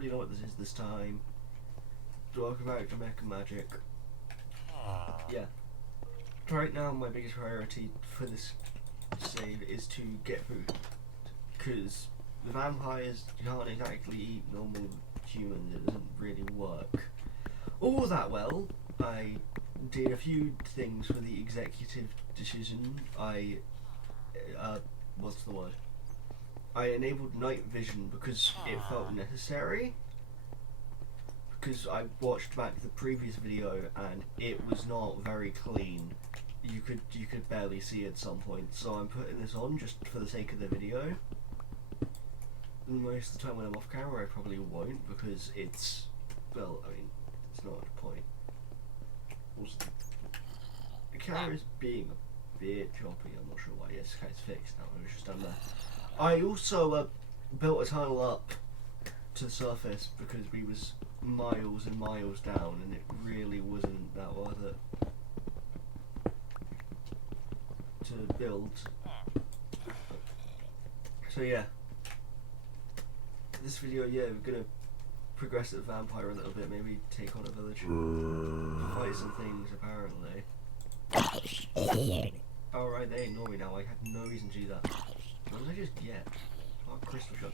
already know what this is this time. Welcome back to Mech and Magic. Yeah. Right now, my biggest priority for this save is to get food. Because the vampires can't exactly eat normal humans, it doesn't really work all that well. I did a few things for the executive decision. What's the word? I enabled night vision because it felt necessary. Because I watched back the previous video and it was not very clean. You could barely see at some point. So I'm putting this on just for the sake of the video. Most of the time when I'm off camera I probably won't because it's, well, I mean, it's not a point. Also, the camera is being a bit choppy, I'm not sure why. Yes, okay, it's fixed now, it was just done there. I also built a tunnel up to the surface because we was miles and miles down and it really wasn't that worth it to build. So yeah, this video, yeah, we're gonna progress the vampire a little bit, maybe take on a village, fight some things apparently. Alright, they ignore me now, I had no reason to do that. What did I just get? Oh, crystal shot.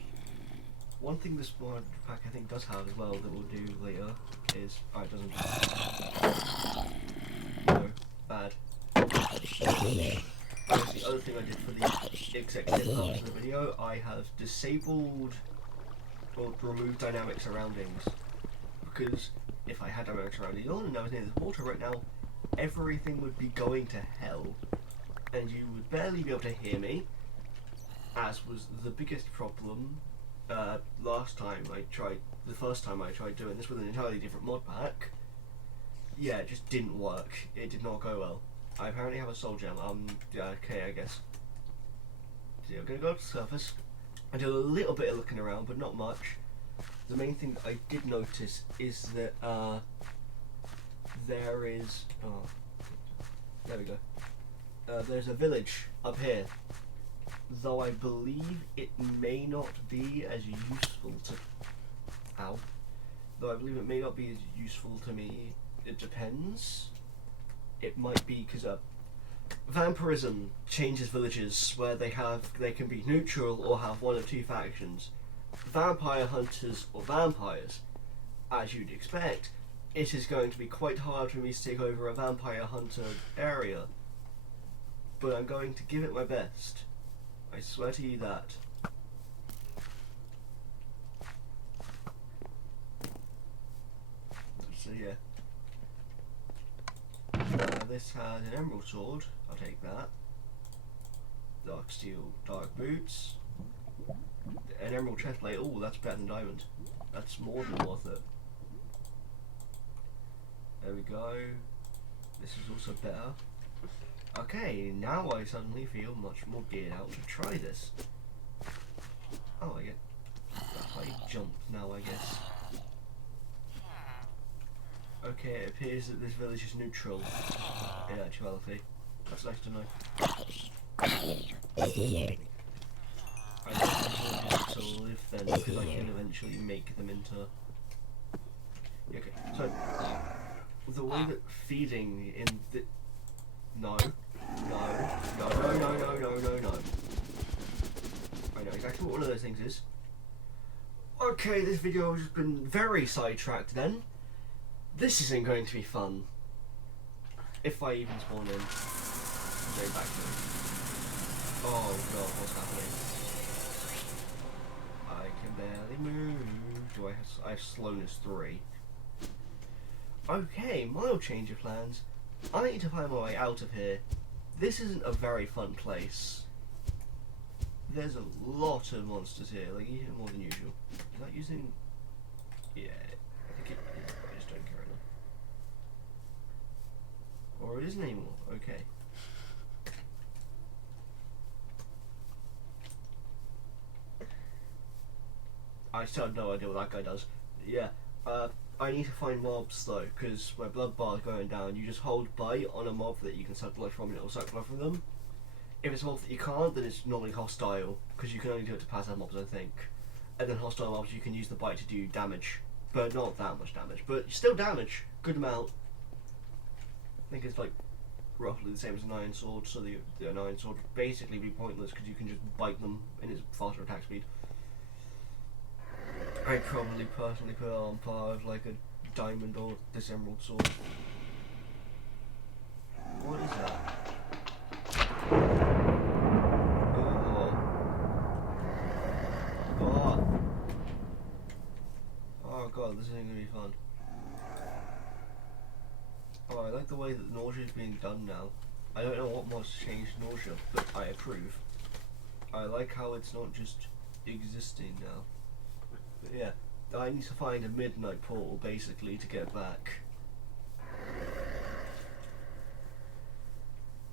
One thing this mod pack I think does have as well that we'll do later is, it doesn't. No, bad. That's the other thing I did for the executive parts of the video. I have disabled or removed dynamic surroundings because if I had dynamic surroundings on and I was near the water right now, everything would be going to hell and you would barely be able to hear me, as was the biggest problem the first time I tried doing this with an entirely different mod pack. Yeah, it just didn't work. It did not go well. I apparently have a soul gem. Yeah, okay, I guess. So I'm gonna go up to the surface. I do a little bit of looking around, but not much. The main thing that I did notice is that there is. Oh, there we go. There's a village up here. Though I believe it may not be as useful to. Ow. Though I believe it may not be as useful to me. It depends. It might be because vampirism changes villages where they can be neutral or have one of two factions. Vampire hunters or vampires, as you'd expect. It is going to be quite hard for me to take over a vampire hunter area, but I'm going to give it my best. I swear to you that. So yeah. This has an emerald sword, I'll take that. Dark steel, dark boots. An emerald chestplate, oh that's better than diamond. That's more than worth it. There we go. This is also better. Okay, now I suddenly feel much more geared out to try this. Oh, I get that's how you jump now, I guess. Okay, it appears that this village is neutral in actuality. That's nice to know. I guess to live then because I can eventually make them into. Okay, so the way that feeding in the no. I know exactly what one of those things is. Okay, this video has been very sidetracked then. This isn't going to be fun. If I even spawn in. Go back to it. Oh god, what's happening? I can barely move. I have slowness 3. Okay, mild change of plans. I need to find my way out of here. This isn't a very fun place. There's a lot of monsters here, like even more than usual. Is that using... Yeah, I think it is. I just don't care enough. Or it isn't anymore. Okay. I still have no idea what that guy does. Yeah. I need to find mobs though, because my blood bar is going down. You just hold bite on a mob that you can suck blood from and it will suck blood from them. If it's a mob that you can't, then it's normally hostile, because you can only do it to passive mobs, I think. and then hostile mobs you can use the bite to do damage, but not that much damage, but still damage, good amount. I think it's like roughly the same as an iron sword, so the iron sword would basically be pointless because you can just bite them and it's faster attack speed. I'd probably personally put it on par with like a diamond or this emerald sword. What is that? Oh god, this isn't gonna be fun. Oh, I like the way that nausea is being done now. I don't know what mods changed nausea, but I approve. I like how it's not just existing now. But yeah, I need to find a midnight portal basically to get back.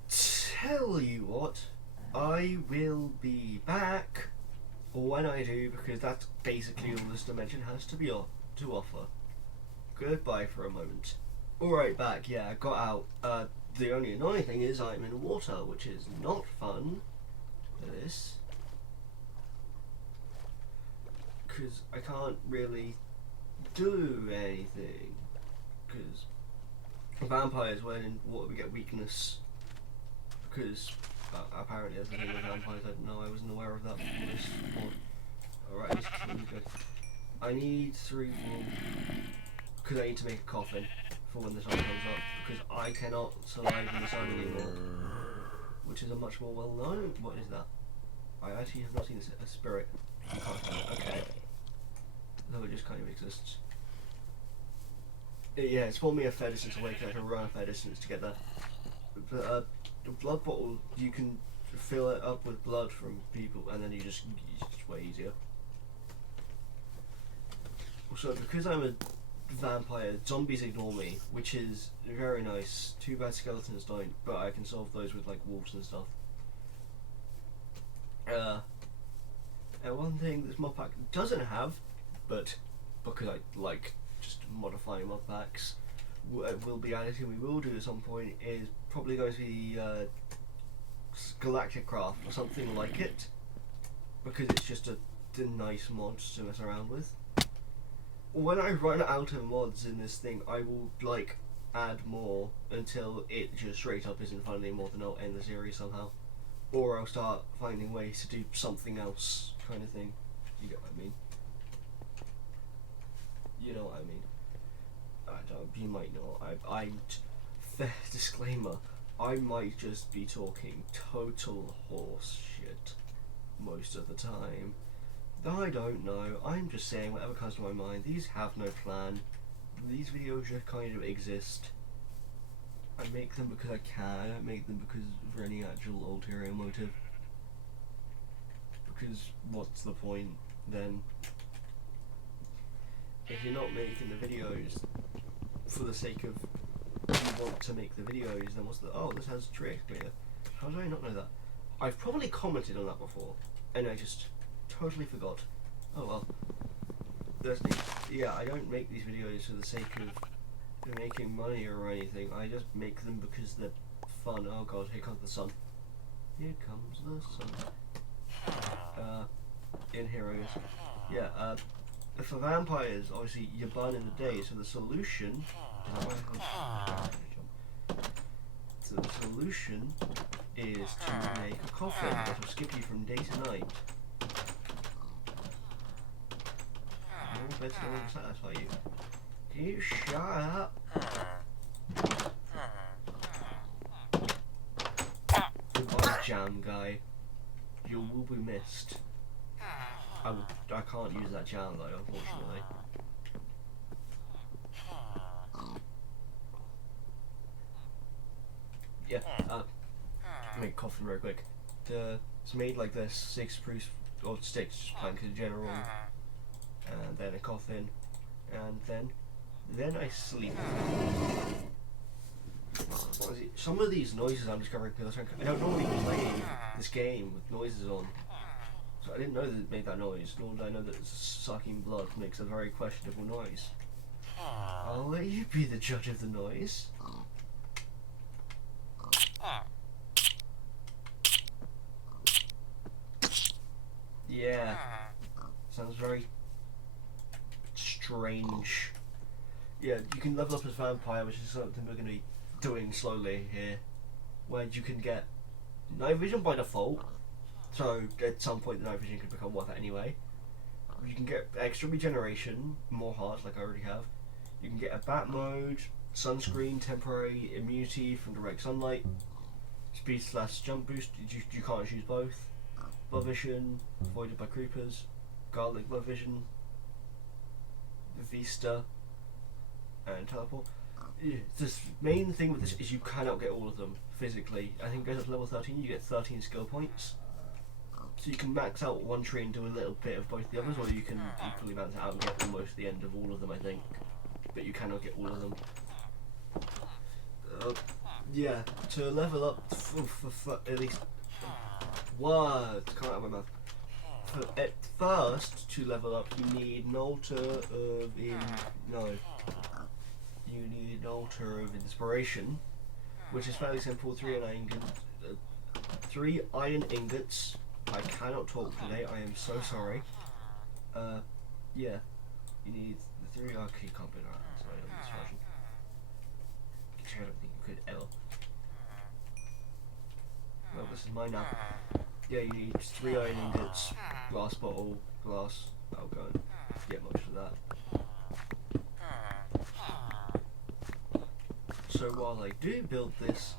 Tell you what, I will be back when I do, because that's basically all this dimension has to offer. Goodbye for a moment. Alright, back, yeah, I got out. The only annoying thing is I'm in water, which is not fun for this. Because I can't really do anything. Because vampires, when in water, we get weakness. Because apparently there's a thing with vampires. I didn't know, I wasn't aware of that before. Alright, I need 3 wool. Because I need to make a coffin for when the sun comes up. Because I cannot survive in the sun anymore. Which is a much more well known. What is that? I actually have not seen a spirit. Okay. Though it just kind of exists. Yeah, it's spawned me a fair distance away because I have to run a fair distance to get there. But the blood bottle, you can fill it up with blood from people and then it's just way easier. Also, because I'm a vampire, zombies ignore me, which is very nice. Too bad skeletons don't, but I can solve those with like wolves and stuff. And one thing this mod pack doesn't have, but because I like just modifying mod packs, will be added and we will do at some point, is probably going to be Galactic Craft or something like it, because it's just a nice mod to mess around with. When I run out of mods in this thing, I will like add more until it just straight up isn't fun anymore, then I'll end the series somehow. Or I'll start finding ways to do something else, kind of thing. You get what I mean? You know what I mean? I don't, you might not. Fair disclaimer, I might just be talking total horse shit most of the time. I don't know, I'm just saying whatever comes to my mind. These have no plan. These videos just kind of exist. I make them because I can, I don't make them because for any actual ulterior motive. Because what's the point then? If you're not making the videos for the sake of you want to make the videos, then what's the, oh, this has tree excavator. How did I not know that? I've probably commented on that before, and I just totally forgot. Oh well. That's neat. Yeah, I don't make these videos for the sake of making money or anything. I just make them because they're fun. Oh god, here comes the sun. Here comes the sun. In Heroes. Yeah, for vampires, obviously you burn in the day, so the solution so the solution is to make a coffin that will skip you from day to night. Better than satisfy you. Can you shut up? Goodbye, jam guy. You will be missed. I can't use that jam though, unfortunately. Yeah, make a coffin real quick. It's made like this, 6 spruce or sticks, plank in general. And then a coffin, and then I sleep. Some of these noises I'm discovering because I don't normally play this game with noises on, so I didn't know that it made that noise, nor did I know that sucking blood makes a very questionable noise. I'll let you be the judge of the noise. Yeah. Sounds very strange. Yeah, you can level up as vampire, which is something we're going to be doing slowly here, where you can get night vision by default, so at some point the night vision could become worth it anyway. You can get extra regeneration, more hearts like I already have. You can get a bat mode, sunscreen, temporary immunity from direct sunlight, speed / jump boost, you can't choose both. Blood vision, avoided by creepers, garlic blood vision, vista, and teleport. The main thing with this is you cannot get all of them physically. I think it goes up to level 13, you get 13 skill points. So you can max out one tree and do a little bit of both the others, or you can equally max it out and get almost the end of all of them, I think. But you cannot get all of them. Yeah, to level up for at least words come out of my mouth. At first, to level up, you need an altar of you need an altar of inspiration, which is fairly simple. 3 iron ingots. I cannot talk today. I am so sorry. Yeah, you need the 3. Okay, you can't put it on this version. I don't think you could ever. Well, this is mine now. Yeah, you need 3 iron ingots, glass bottle, glass. I'll go and get much of that. So while I do build this,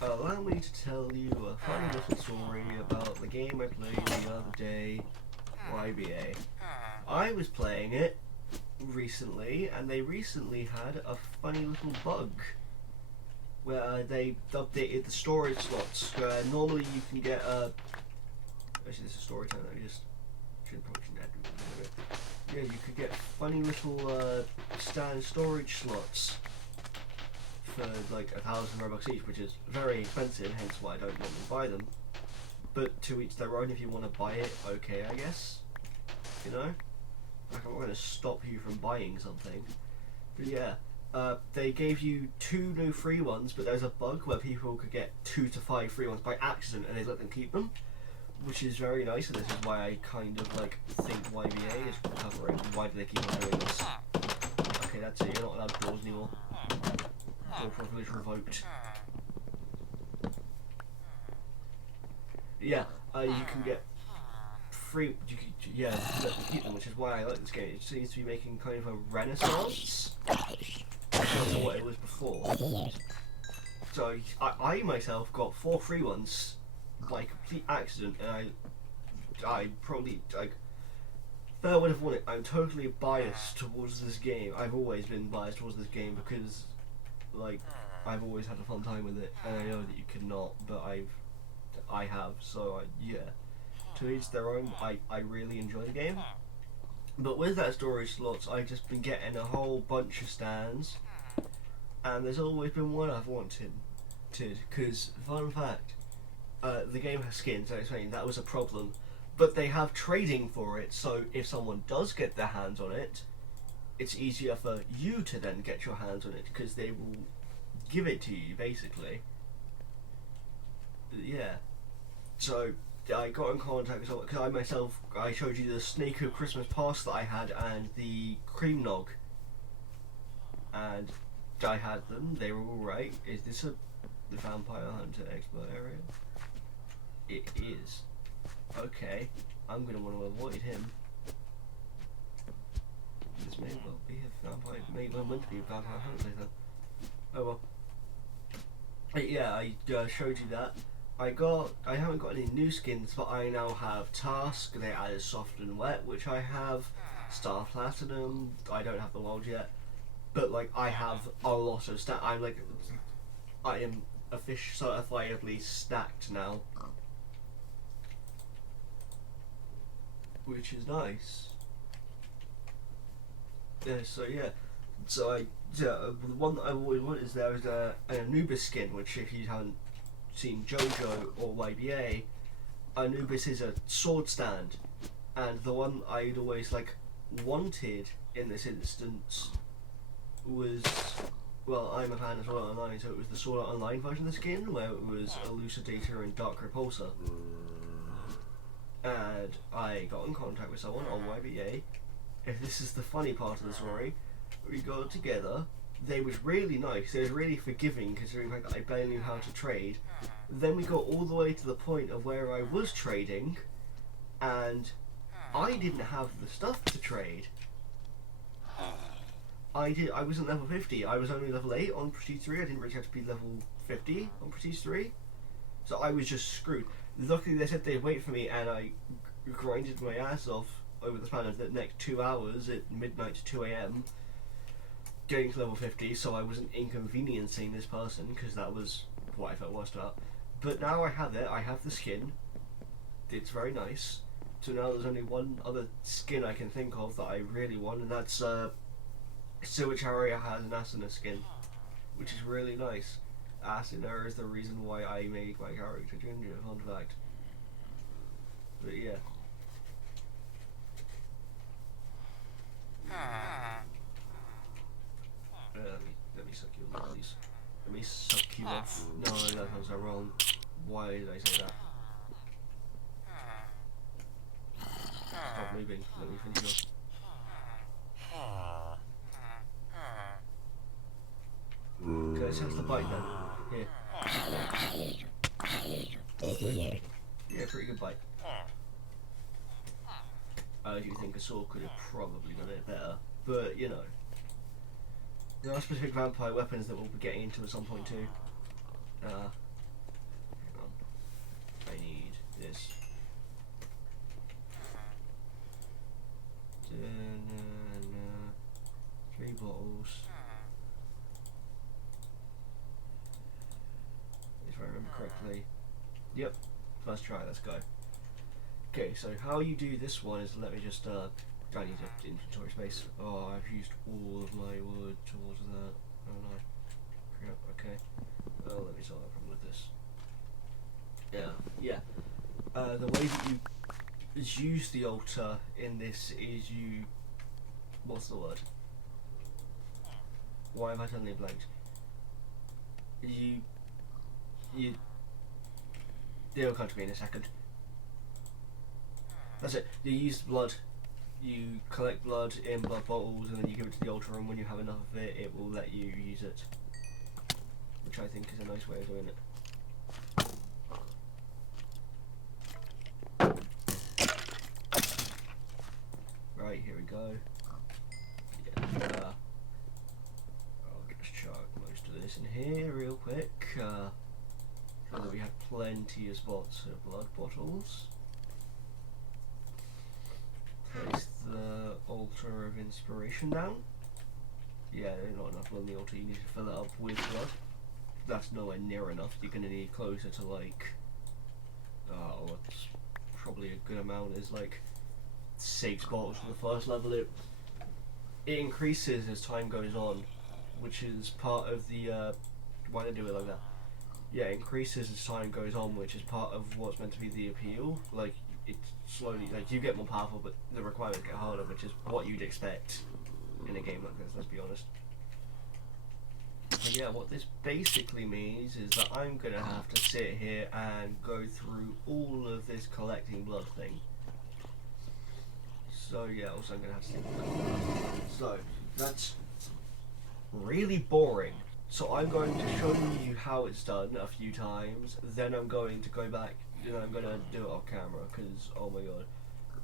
allow me to tell you a funny little story about the game I played the other day, YBA. I was playing it recently, and they recently had a funny little bug where they updated the storage slots. Normally you can get actually this is story time. I just probably shouldn't add it. Yeah, you could get funny little stand storage slots for like 1,000 Robux each, which is very expensive, hence why I don't normally buy them. But to each their own. If you want to buy it, okay, I guess. You know, like I'm not going to stop you from buying something. But yeah. They gave you 2 new free ones, but there's a bug where people could get 2 to 5 free ones by accident, and they let them keep them, which is very nice. And this is why I kind of like think YBA is recovering. Why do they keep on doing this? Okay, that's it. You're not allowed doors anymore. Door privilege revoked. Yeah, you can get free. Yeah, let them keep them, which is why I like this game. It seems to be making kind of a renaissance to what it was before. So I myself got 4 free ones by complete accident, and I probably like. If I would have won it, I'm totally biased towards this game. I've always been biased towards this game because, like, I've always had a fun time with it, and I know that you cannot, but I have. So yeah, to each their own. I really enjoy the game. But with that storage slots, I've just been getting a whole bunch of stands, and there's always been one I've wanted. Because, fun fact, the game has skins, so I explained that was a problem. But they have trading for it, so if someone does get their hands on it, it's easier for you to then get your hands on it, because they will give it to you, basically. Yeah. So I got in contact because I showed you the Sneaker Christmas Pass that I had and the Cream Nog, and I had them. They were all right. Is this the Vampire Hunter Expert area? It is. Okay, I'm gonna want to avoid him. This may well be a vampire. May well meant to be a vampire hunter then. Oh well. Yeah, I showed you that. I haven't got any new skins, but I now have Task. They added Soft and Wet, which I have. Star Platinum. I don't have the world yet, but like I have a lot of I am certifiably stacked now, which is nice. Yeah. So the one that I've always wanted is there is an Anubis skin, which if you haven't seen JoJo or YBA, Anubis is a sword stand, and the one I'd always like wanted in this instance was, well, I'm a fan of Sword Art Online, so it was the Sword Art Online version of the skin, where it was Elucidator and Dark Repulsor. and I got in contact with someone on YBA. And this is the funny part of the story. We got together. They was really nice. They was really forgiving, considering the fact that I barely knew how to trade. Then we got all the way to the point of where I was trading, and I didn't have the stuff to trade. I wasn't level 50. I was only level 8 on Prestige 3. I didn't really have to be level 50 on Prestige 3. So I was just screwed. Luckily they said they'd wait for me, and I grinded my ass off over the span of the next 2 hours at midnight to 2 AM, getting to level 50, so I wasn't inconveniencing this person, because that was what I felt worst about. But now I have it, I have the skin, it's very nice. So now there's only one other skin I can think of that I really want, and that's Sewage Harrier has an Asuna skin, which is really nice. Asuna is the reason why I made my character Ginger, fun fact. But yeah. Let me suck you off, please. Let me suck you off. No, that sounds so wrong. Why did I say that? Stop moving. Let me finish off. Okay, let's have the bite then. Here. Yeah, pretty good bite. I do think a sword could have probably done it better, but you know. There are specific vampire weapons that we'll be getting into at some point too. Hang on. I need this. 3 bottles. If I remember correctly. Yep. First try, let's go. Okay, so how you do this one is, let me just I need inventory space. Oh, I've used all of my wood towards that. Oh no. Yep, okay. Well, let me solve that problem with this. Yeah. The way that you use the altar in this is you... What's the word? Why have I suddenly blanked? They'll come to me in a second. That's it. You use blood. You collect blood in blood bottles, and then you give it to the altar, and when you have enough of it, it will let you use it. Which I think is a nice way of doing it. Right, here we go. Yeah, I'll just chuck most of this in here real quick. So that we have plenty of spots of blood bottles. Place the altar of inspiration down. Yeah, there's not enough blood on the altar, you need to fill it up with blood. That's nowhere near enough, you're going to need closer to like, oh, it's probably a good amount, is like 6 bottles for the first level. It increases as time goes on, which is part of the, why did I do it like that? Yeah, it increases as time goes on, which is part of what's meant to be the appeal. Like, it's slowly, like, you get more powerful, but the requirements get harder, which is what you'd expect in a game like this, let's be honest. But yeah, what this basically means is that I'm gonna have to sit here and go through all of this collecting blood thing. So yeah, also I'm gonna have to think about that. So, that's really boring. So I'm going to show you how it's done a few times, then I'm going to go back, and I'm going to do it off camera, because, oh my god.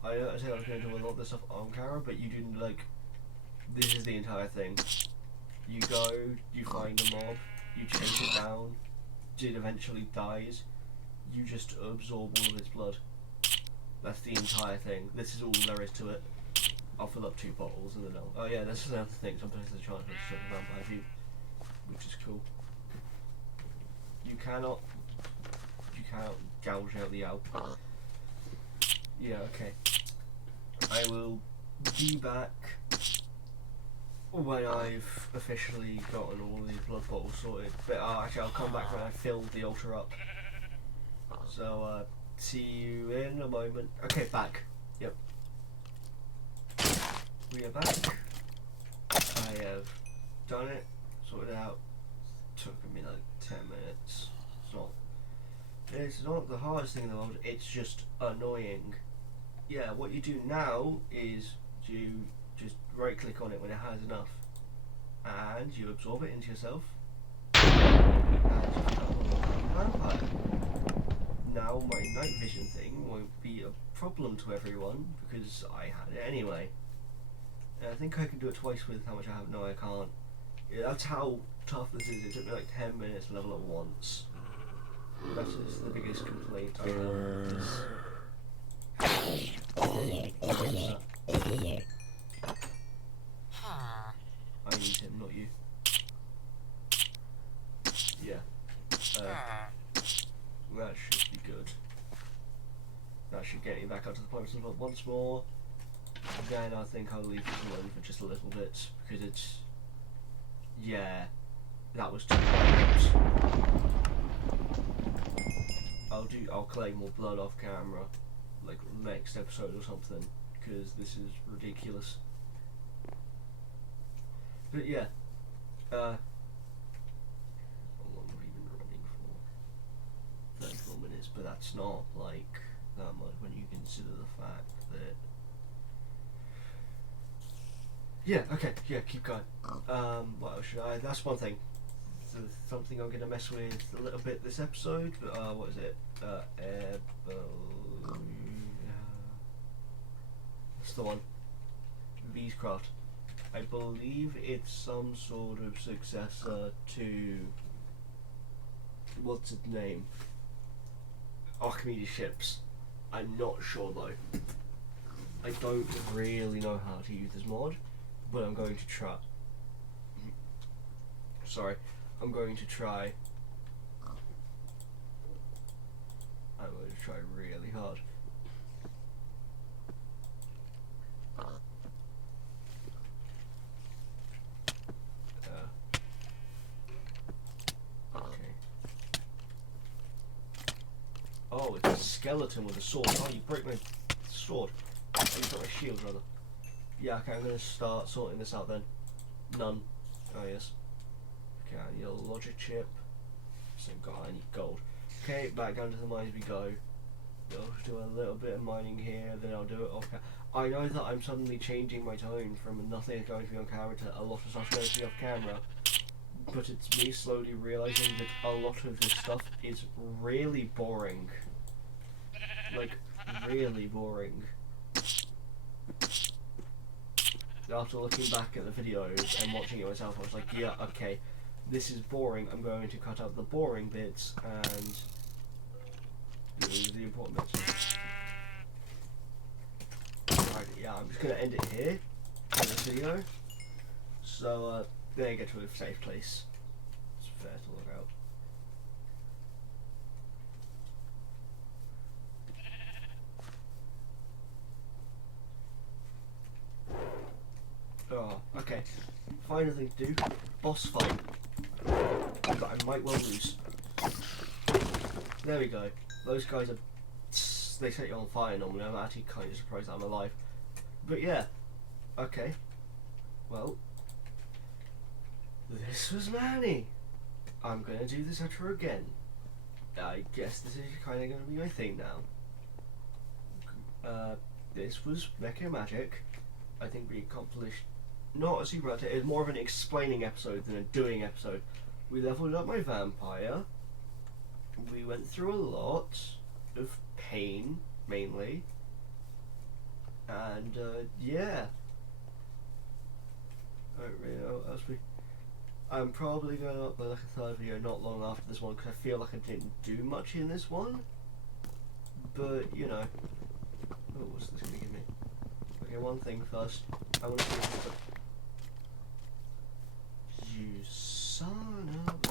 I know I said I was going to do a lot of this stuff on camera, but you didn't, like, this is the entire thing. You go, you find a mob, you chase it down, it eventually dies, you just absorb all of its blood. That's the entire thing. This is all there is to it. I'll fill up 2 bottles and then I'll... Oh yeah, this is another thing, sometimes there's a chance to shut the vampire view, which is cool. You cannot gouge out the alcohol. Yeah, okay. I will be back when I've officially gotten all these blood bottles sorted. But actually, I'll come back when I fill the altar up. So, see you in a moment. Okay, back. Yep. We are back. I have done it, sorted it out. Took me like 10 minutes. It's not the hardest thing in the world, it's just annoying. yeah, what you do now is you just right click on it when it has enough, and you absorb it into yourself, and you become a vampire. Now my night vision thing won't be a problem to everyone because I had it anyway. And I think I can do it twice with how much I have. No, I can't. Yeah, that's how tough this is. It took me like 10 minutes to level up once. That is the biggest complaint I have. I need him, not you. Yeah. That should be good. That should get you back up to the point once more. Then I think I'll leave it alone for just a little bit because it's. Yeah, that was too much. I'll collect more blood off camera, like next episode or something, because this is ridiculous. But yeah, how long have we been running for? 34 minutes, but that's not like that much when you consider the fact that. Yeah, okay, yeah, keep going. What else should I? That's one thing. Something I'm going to mess with a little bit this episode. What is it? That's the one. Beescraft. I believe it's some sort of successor to. What's its name? Archimedes ships. I'm not sure though. I don't really know how to use this mod, but I'm going to try. Sorry, I'm going to try. I'm going to try really hard. Okay. Oh, it's a skeleton with a sword. Oh, you broke my sword. Oh, you got my shield, rather. Yeah, okay, I'm going to start sorting this out then. None. Oh, yes. Okay, I need a logic chip. So I need gold. Okay, back down to the mines we go. I'll do a little bit of mining here, then I'll do it off camera. I know that I'm suddenly changing my tone from nothing is going to be on camera to a lot of stuff going to be off camera. But it's me slowly realising that a lot of this stuff is really boring. Like, really boring. After looking back at the videos and watching it myself, I was like, yeah, okay, this is boring. I'm going to cut out the boring bits and do the important bits. Right, yeah, I'm just going to end it here for this video. So, then I get to a safe place. It's fair to look out. Oh, okay. Final thing to do, boss fight. But I might well lose. There we go. Those guys are. They set you on fire normally. I'm actually kind of surprised that I'm alive. But yeah. Okay. Well. This was Manny. I'm gonna do this outro again. I guess this is kind of gonna be my thing now. This was Mech and Magic. I think we accomplished. Not a super it was more of an explaining episode than a doing episode. We leveled up my vampire. We went through a lot of pain, mainly. And, yeah. I don't really know what else I'm probably going to upload like a third video not long after this one because I feel like I didn't do much in this one. But, you know. Oh, what's this going to give me? Okay, one thing first. I want to see if it's a... You son of